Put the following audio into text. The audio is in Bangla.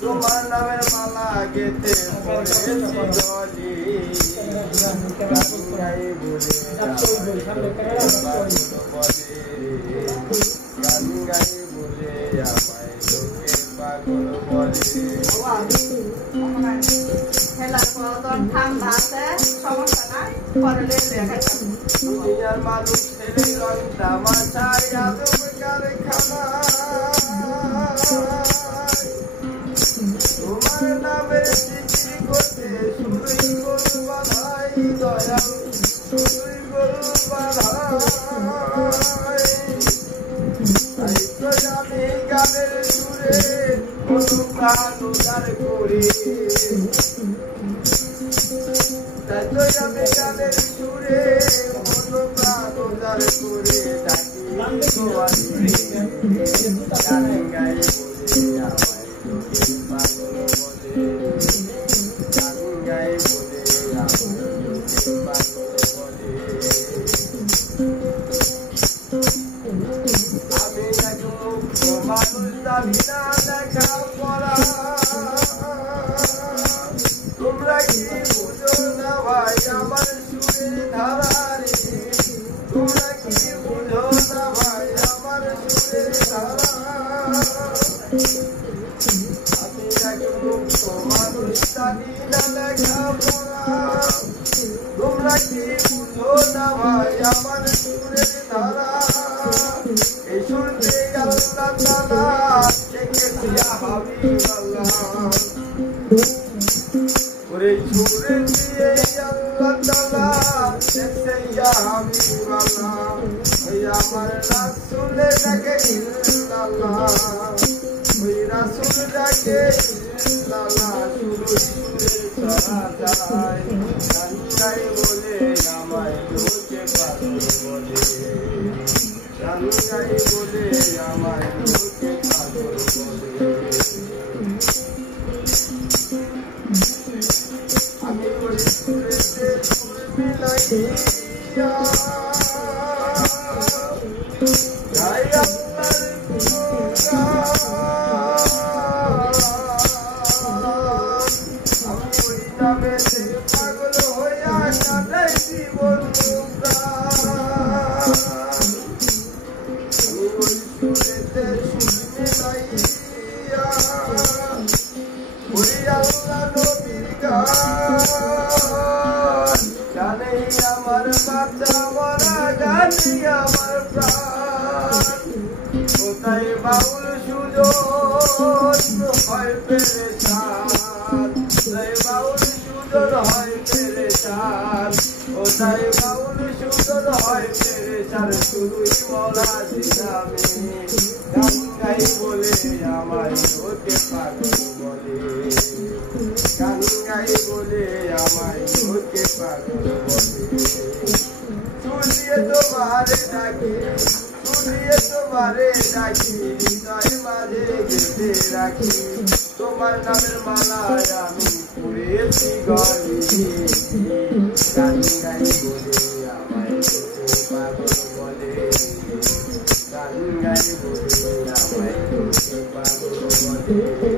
তোমার নামের মালা গেতে পড়েছি গলি গাই বলে গান গাই বলে আমায় লোকে পাগল বলে দুনিয়ার মানুষ ছেলে রং তামাশায় আদম কারখানা তোমার নামের জিকির করতে শুধুই গরু বাঁধাই দয়াল শুধুই গরু বাঁধাই তাই তো আমি গানের সুরে মধু প্রাণ উদার করি তাই তো আমি গানের সুরে মধু প্রাণ উদার করে ডাকি তোমার গান গাই বলে আমায় পাগল বলে গান গাই বলে আমায় পাগল বলে আমি এক মুক্ত মানুষ দাবি না লেখা পড়া তোমরা কি বুঝো না ভাই আমার সুরের ধারারে তোমরা কি বুঝো না ভাই আমার সুরের ধারা আমি এক মুক্ত মানুষ জানি না লেখা পড়া তোমরা কি বুঝো না ভাই আমার সুরের ধারা এই সুরতে আল্লাহ তাআলা দেখেছি হাবিব আল্লাহ ওরে সুরে দিয়ে আল্লাহ তাআলা দেখেছি হাবিব আল্লাহ ওই আমার রাসূলে ডাকে ইল্লাল্লাহ ওই রাসূল ডাকে ইল্লাল্লাহ সুরে সুরে সারা যায় গান গাই বলে আমায় লোকে পাগল বলে গান গাই বলে আমায় লোকে পাগল বলে আমি ওই সুরেতে সুর মিলাইয়া গাই আল্লাহর আমি ওই নামেতে পাগল হইয়া কাটাই জীবন আমি ওই সুরেতে সুর মিলাইয়া ওই আল্লাহ নবীর গান গানেই আমার বাচ্চা মরা গানেই আমার প্রাণ কোথায় বাউল সুজন হয় পেরেশান কোথায় বাউল সুজন হয় পেরেশান কোথায় বাউল সুজন হয় পেরেশান শুধুই মরা দিলামে গান গাই বলে আমায় লোকে পাগল বলে গান গাই বলে আমায় লোকে পাগল বলে শুনিয়ে তোমারে ডাকি শুনিয়ে তোমারে ডাকি হৃদয় মাঝে গেঁথে রাখি তোমার নামের মালায় আমি পড়েছি গলি গান গাই বলে আমায় লোকে পাগল বলে গান গাই বলে আমায় লোকে পাগল বলে